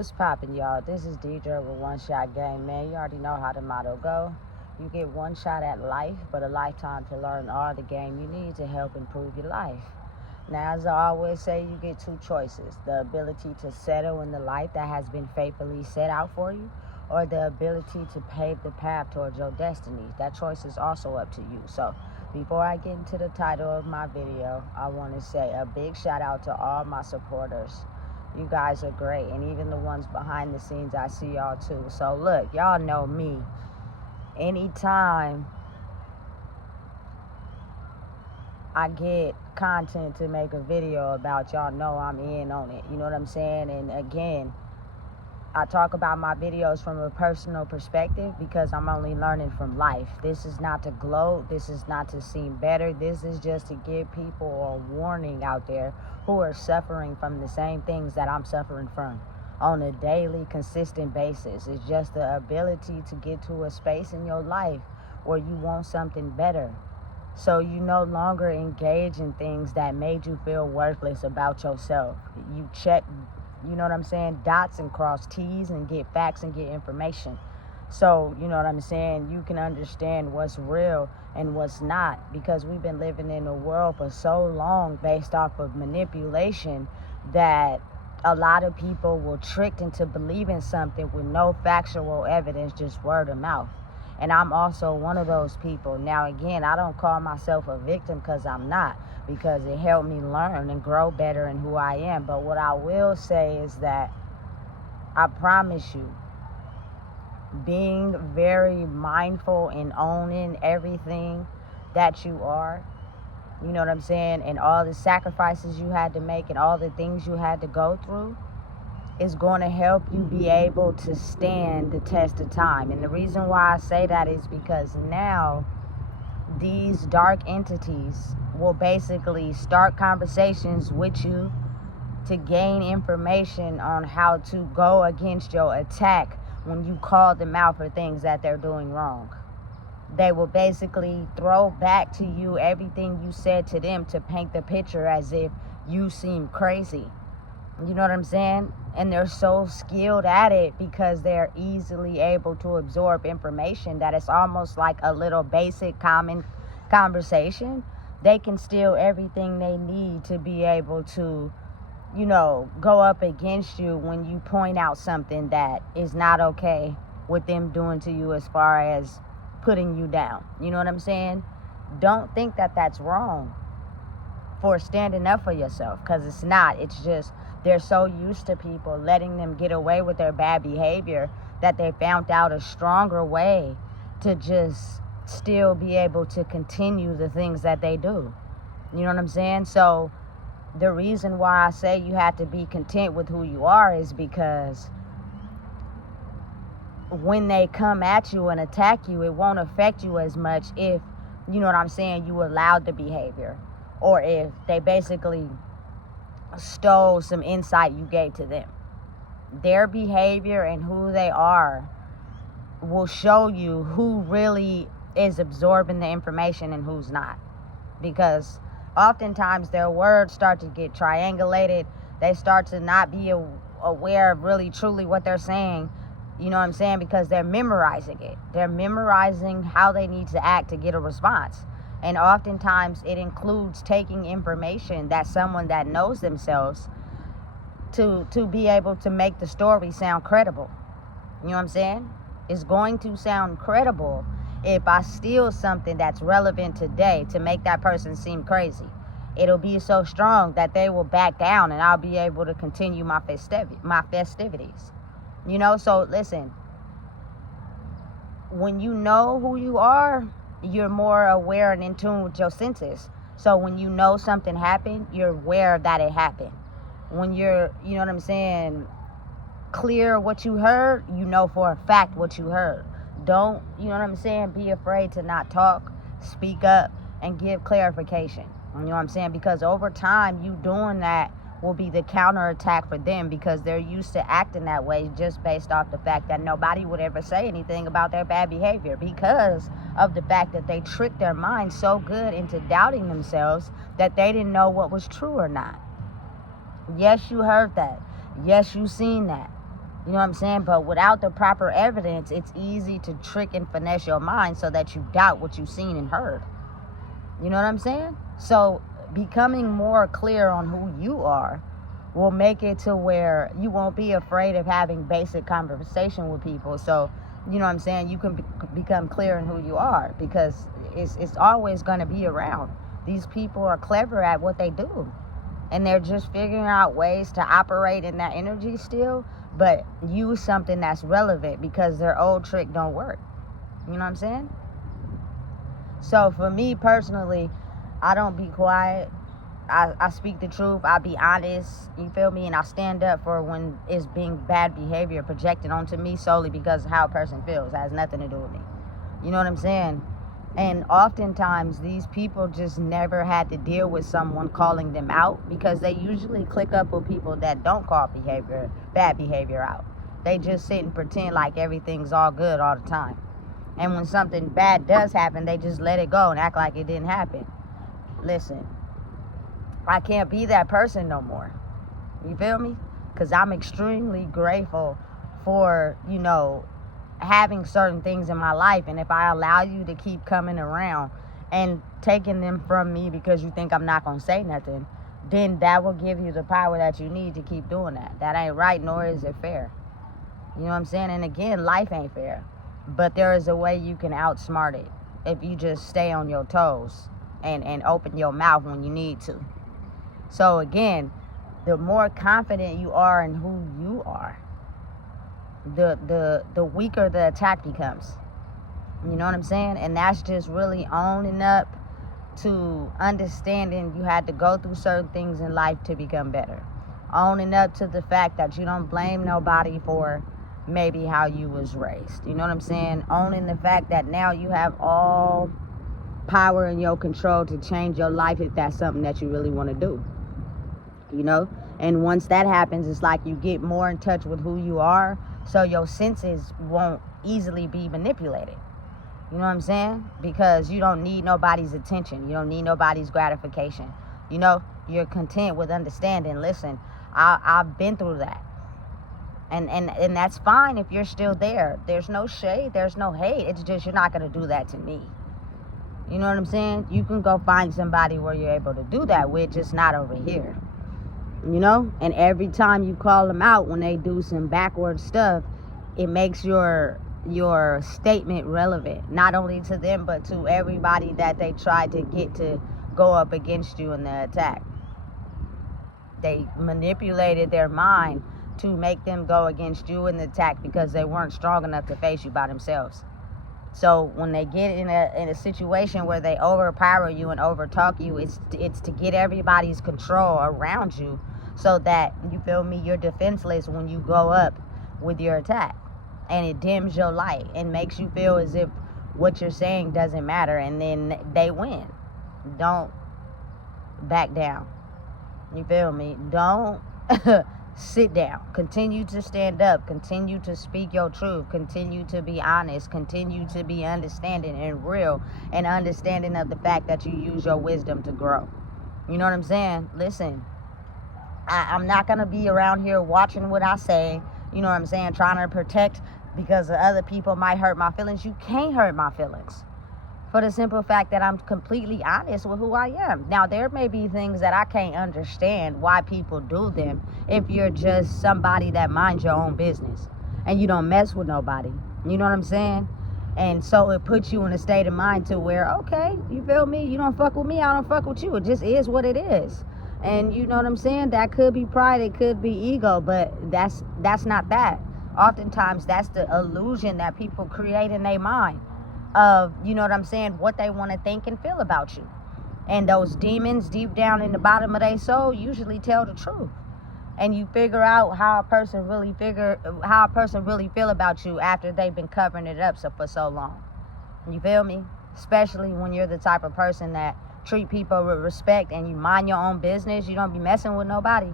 What's poppin', y'all? This is DJ with One Shot Game, man. You already know how the motto go. You get one shot at life, but a lifetime to learn all the game you need to help improve your life. Now, as I always say, you get two choices: the ability to settle in the life that has been faithfully set out for you, or the ability to pave the path towards your destiny. That choice is also up to you. So, before I get into the title of my video, I want to say a big shout out to all my supporters. You guys are great, and even the ones behind the scenes, I see y'all too. So look, y'all know me. Anytime I get content to make a video about, y'all know I'm in on it. You know what I'm saying? And again, I talk about my videos from a personal perspective because I'm only learning from life. This is not to gloat. This is not to seem better. This is just to give people a warning out there who are suffering from the same things that I'm suffering from on a daily, consistent basis. It's just the ability to get to a space in your life where you want something better. So you no longer engage in things that made you feel worthless about yourself. You check, you know what I'm saying, dots and cross T's and get facts and get information. So, you know what I'm saying, you can understand what's real and what's not, because we've been living in a world for so long based off of manipulation that a lot of people were tricked into believing something with no factual evidence, just word of mouth. And I'm also one of those people. Now, again, I don't call myself a victim because I'm not, because it helped me learn and grow better in who I am. But what I will say is that I promise you, being very mindful and owning everything that you are, you know what I'm saying, and all the sacrifices you had to make and all the things you had to go through, is going to help you be able to stand the test of time. And the reason why I say that is because now these dark entities will basically start conversations with you to gain information on how to go against your attack when you call them out for things that they're doing wrong. They will basically throw back to you everything you said to them to paint the picture as if you seem crazy. You know what I'm saying? And they're so skilled at it because they're easily able to absorb information that it's almost like a little basic common conversation. They can steal everything they need to be able to, you know, go up against you when you point out something that is not okay with them doing to you as far as putting you down. You know what I'm saying? Don't think that that's wrong for standing up for yourself, because it's not. It's just they're so used to people letting them get away with their bad behavior that they found out a stronger way to just still be able to continue the things that they do. You know what I'm saying? So the reason why I say you have to be content with who you are is because when they come at you and attack you, it won't affect you as much if, you know what I'm saying, you allowed the behavior, or if they basically stole some insight you gave to them. Their behavior and who they are will show you who really is absorbing the information and who's not. Because oftentimes their words start to get triangulated. They start to not be aware of really truly what they're saying. You know what I'm saying? Because they're memorizing it. They're memorizing how they need to act to get a response. And oftentimes it includes taking information that someone that knows themselves to be able to make the story sound credible. You know what I'm saying? It's going to sound credible if I steal something that's relevant today to make that person seem crazy. It'll be so strong that they will back down and I'll be able to continue my festivities. You know, so listen, when you know who you are, you're more aware and in tune with your senses. So when you know something happened, you're aware that it happened. When you're, you know what I'm saying, clear what you heard, you know for a fact what you heard. Don't, you know what I'm saying, be afraid to not talk, speak up, and give clarification. You know what I'm saying? Because over time, you doing that will be the counterattack for them, because they're used to acting that way just based off the fact that nobody would ever say anything about their bad behavior, because of the fact that they tricked their mind so good into doubting themselves that they didn't know what was true or not. Yes, you heard that. Yes, you seen that. You know what I'm saying? But without the proper evidence, it's easy to trick and finesse your mind so that you doubt what you've seen and heard. You know what I'm saying? So becoming more clear on who you are will make it to where you won't be afraid of having basic conversation with people. So, you know what I'm saying, you can become clear in who you are, because it's always going to be around. These people are clever at what they do, and they're just figuring out ways to operate in that energy still, but use something that's relevant, because their old trick don't work. You know what I'm saying? So for me personally, I don't be quiet. I speak the truth. I be honest. You feel me? And I stand up for when it's being bad behavior projected onto me solely because of how a person feels. It has nothing to do with me. You know what I'm saying? And oftentimes these people just never had to deal with someone calling them out, because they usually click up with people that don't call bad behavior out. They just sit and pretend like everything's all good all the time. And when something bad does happen, they just let it go and act like it didn't happen. Listen, I can't be that person no more. You feel me? Because I'm extremely grateful for, having certain things in my life. And if I allow you to keep coming around and taking them from me because you think I'm not going to say nothing, then that will give you the power that you need to keep doing that. That ain't right, nor is it fair. You know what I'm saying? And again, life ain't fair. But there is a way you can outsmart it if you just stay on your toes and open your mouth when you need to. So again, the more confident you are in who you are, the weaker the attack becomes. You know what I'm saying? And that's just really owning up to understanding you had to go through certain things in life to become better. Owning up to the fact that you don't blame nobody for maybe how you was raised. You know what I'm saying? Owning the fact that now you have all power in your control to change your life if that's something that you really want to do. And once that happens, it's like you get more in touch with who you are, so your senses won't easily be manipulated. You know what I'm saying? Because you don't need nobody's attention. You don't need nobody's gratification. You're content with understanding. Listen, I've been through that. And that's fine if you're still there. There's no shade. There's no hate. It's just you're not going to do that to me. You know what I'm saying? You can go find somebody where you're able to do that with, just not over here. And every time you call them out when they do some backward stuff, it makes your statement relevant, not only to them, but to everybody that they try to get to go up against you in the attack. They manipulated their mind to make them go against you in the attack because they weren't strong enough to face you by themselves. So when they get in a situation where they overpower you and overtalk you, it's to get everybody's control around you, so that, you feel me, you're defenseless when you go up with your attack, and it dims your light and makes you feel as if what you're saying doesn't matter, and then they win. Don't back down. You feel me? Don't sit down. Continue to stand up. Continue to speak your truth. Continue to be honest. Continue to be understanding and real, and understanding of the fact that you use your wisdom to grow. You know what I'm saying? Listen, I'm not going to be around here watching what I say, you know what I'm saying, trying to protect because the other people might hurt my feelings. You can't hurt my feelings, for the simple fact that I'm completely honest with who I am. Now, there may be things that I can't understand why people do them if you're just somebody that minds your own business and you don't mess with nobody. You know what I'm saying? And so it puts you in a state of mind to where, okay, you feel me? You don't fuck with me, I don't fuck with you. It just is what it is. And you know what I'm saying? That could be pride, it could be ego, but that's not that. Oftentimes, that's the illusion that people create in their mind of, you know what I'm saying, what they want to think and feel about you. And those demons deep down in the bottom of their soul usually tell the truth. And you figure out how a person really feel about you after they've been covering it up for so long. You feel me? Especially when you're the type of person that treat people with respect and you mind your own business. You don't be messing with nobody.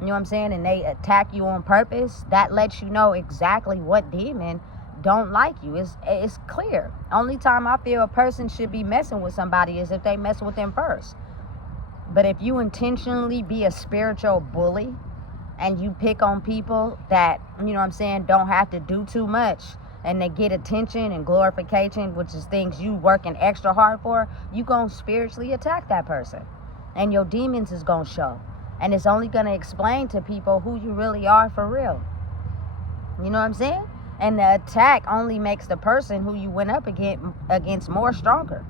You know what I'm saying? And they attack you on purpose. That lets you know exactly what demon don't like you. It's clear. Only time I feel a person should be messing with somebody is if they mess with them first. But if you intentionally be a spiritual bully and you pick on people that, don't have to do too much, and they get attention and glorification, which is things you working extra hard for, you gonna spiritually attack that person. And your demons is gonna show. And it's only gonna explain to people who you really are for real. You know what I'm saying? And the attack only makes the person who you went up against more stronger.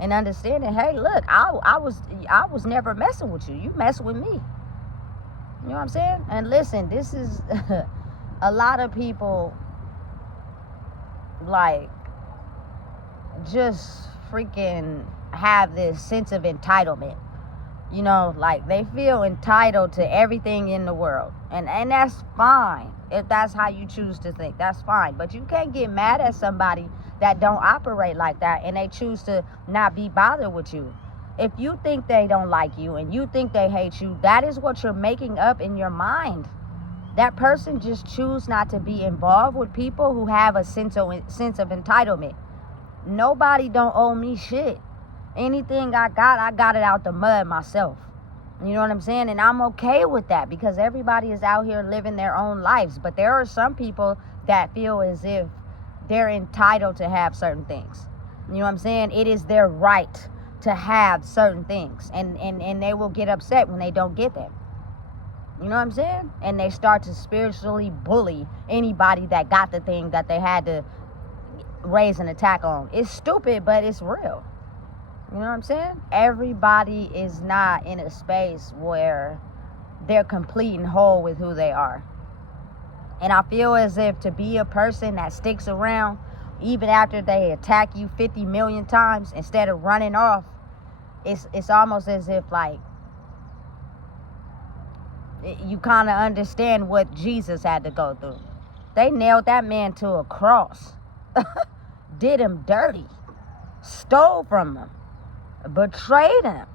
And understanding, hey, look, I was never messing with you. You mess with me. You know what I'm saying? And listen, this is a lot of people like just freaking have this sense of entitlement. Like they feel entitled to everything in the world. And that's fine. If that's how you choose to think, that's fine. But you can't get mad at somebody that don't operate like that and they choose to not be bothered with you. If you think they don't like you and you think they hate you, that is what you're making up in your mind. That person just choose not to be involved with people who have a sense of entitlement. Nobody don't owe me shit. Anything I got it out the mud myself. You know what I'm saying? And I'm okay with that because everybody is out here living their own lives. But there are some people that feel as if they're entitled to have certain things. You know what I'm saying? It is their right to have certain things. And they will get upset when they don't get them. You know what I'm saying? And they start to spiritually bully anybody that got the thing that they had to raise an attack on. It's stupid, but it's real. You know what I'm saying? Everybody is not in a space where they're complete and whole with who they are. And I feel as if to be a person that sticks around even after they attack you 50 million times instead of running off, it's almost as if like you kind of understand what Jesus had to go through. They nailed that man to a cross, did him dirty, stole from him, betrayed him.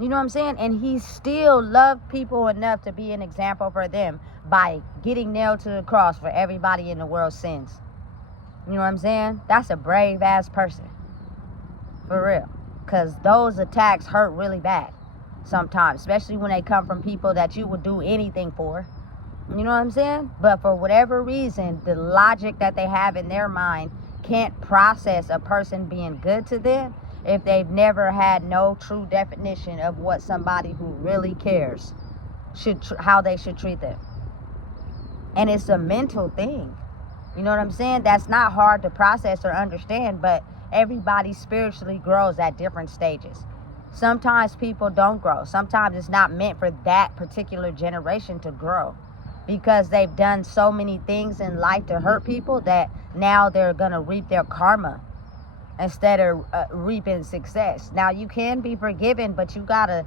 You know what I'm saying? And he still loved people enough to be an example for them by getting nailed to the cross for everybody in the world's sins. You know what I'm saying? That's a brave ass person. For real. Because those attacks hurt really bad sometimes, especially when they come from people that you would do anything for. You know what I'm saying? But for whatever reason, the logic that they have in their mind can't process a person being good to them if they've never had no true definition of what somebody who really cares how they should treat them. And it's a mental thing. You know what I'm saying? That's not hard to process or understand, but everybody spiritually grows at different stages. Sometimes people don't grow. Sometimes it's not meant for that particular generation to grow because they've done so many things in life to hurt people that now they're going to reap their karma instead of reaping success. Now, you can be forgiven, but you got to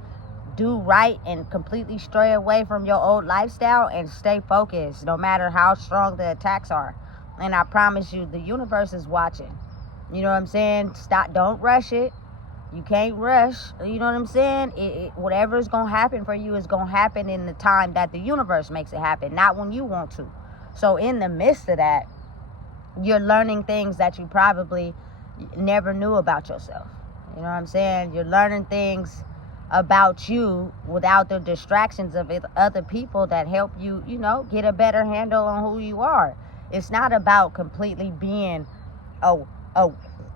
do right and completely stray away from your old lifestyle and stay focused no matter how strong the attacks are. And I promise you, the universe is watching. You know what I'm saying? Don't rush it. You can't rush. You know what I'm saying? Whatever is going to happen for you is going to happen in the time that the universe makes it happen, not when you want to. So in the midst of that, you're learning things that you probably never knew about yourself. You know what I'm saying? You're learning things about you without the distractions of other people that help you, get a better handle on who you are. It's not about completely being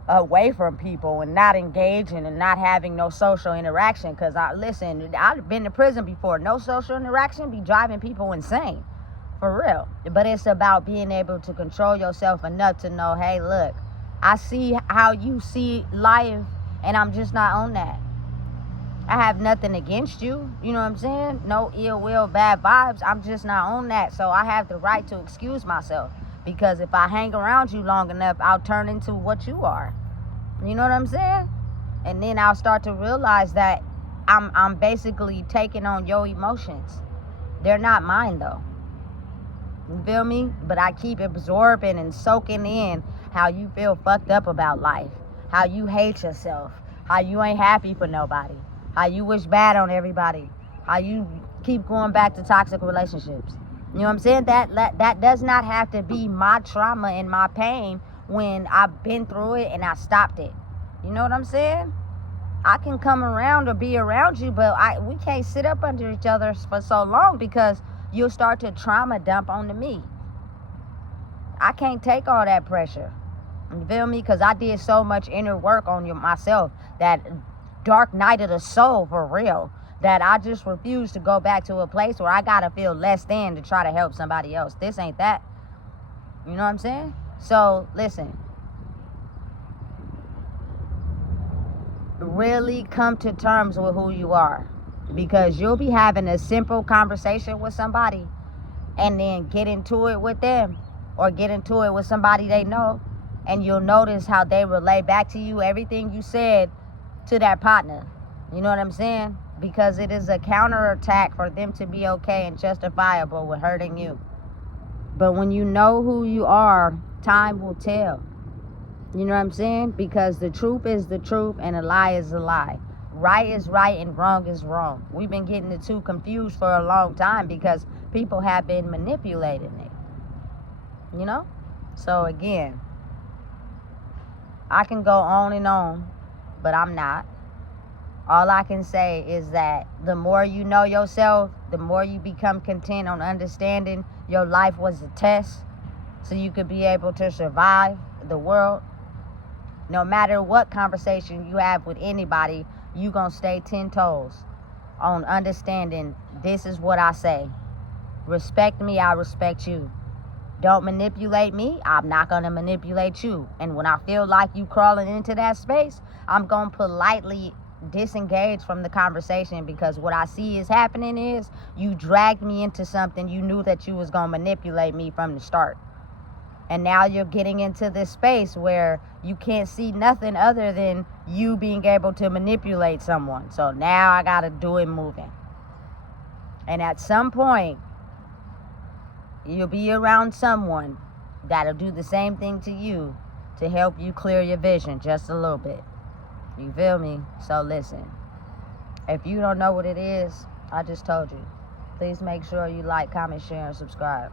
away from people and not engaging and not having no social interaction. Because I've been to prison before. No social interaction be driving people insane. For real. But it's about being able to control yourself enough to know, hey, look, I see how you see life and I'm just not on that. I have nothing against you. You know what I'm saying? No ill will, bad vibes. I'm just not on that. So I have the right to excuse myself. Because if I hang around you long enough, I'll turn into what you are. You know what I'm saying? And then I'll start to realize that I'm basically taking on your emotions. They're not mine though. You feel me? But I keep absorbing and soaking in how you feel fucked up about life. How you hate yourself. How you ain't happy for nobody. How you wish bad on everybody. How you keep going back to toxic relationships. You know what I'm saying? That does not have to be my trauma and my pain when I've been through it and I stopped it. You know what I'm saying? I can come around or be around you, but we can't sit up under each other for so long because you'll start to trauma dump onto me. I can't take all that pressure. You feel me? Because I did so much inner work on myself, that dark night of the soul for real, that I just refuse to go back to a place where I gotta feel less than to try to help somebody else. This ain't that. You know what I'm saying? So listen, really come to terms with who you are, because you'll be having a simple conversation with somebody and then get into it with them, or get into it with somebody they know, and you'll notice how they relay back to you everything you said to that partner. You know what I'm saying? Because it is a counterattack for them to be okay and justifiable with hurting you. But when you know who you are, time will tell. You know what I'm saying? Because the truth is the truth and a lie is a lie. Right is right and wrong is wrong. We've been getting the two confused for a long time because people have been manipulating it. You know? So again, I can go on and on, but I'm not. All I can say is that the more you know yourself, the more you become content on understanding your life was a test so you could be able to survive the world. No matter what conversation you have with anybody, you gonna stay 10 toes on understanding this is what I say. Respect me, I respect you. Don't manipulate me, I'm not gonna manipulate you. And when I feel like you crawling into that space, I'm gonna politely disengage from the conversation, because what I see is happening is you dragged me into something you knew that you was gonna manipulate me from the start. And now you're getting into this space where you can't see nothing other than you being able to manipulate someone. So now I gotta do it moving. And at some point, you'll be around someone that'll do the same thing to you to help you clear your vision just a little bit. You feel me? So listen, if you don't know what it is, I just told you. Please make sure you like, comment, share, and subscribe.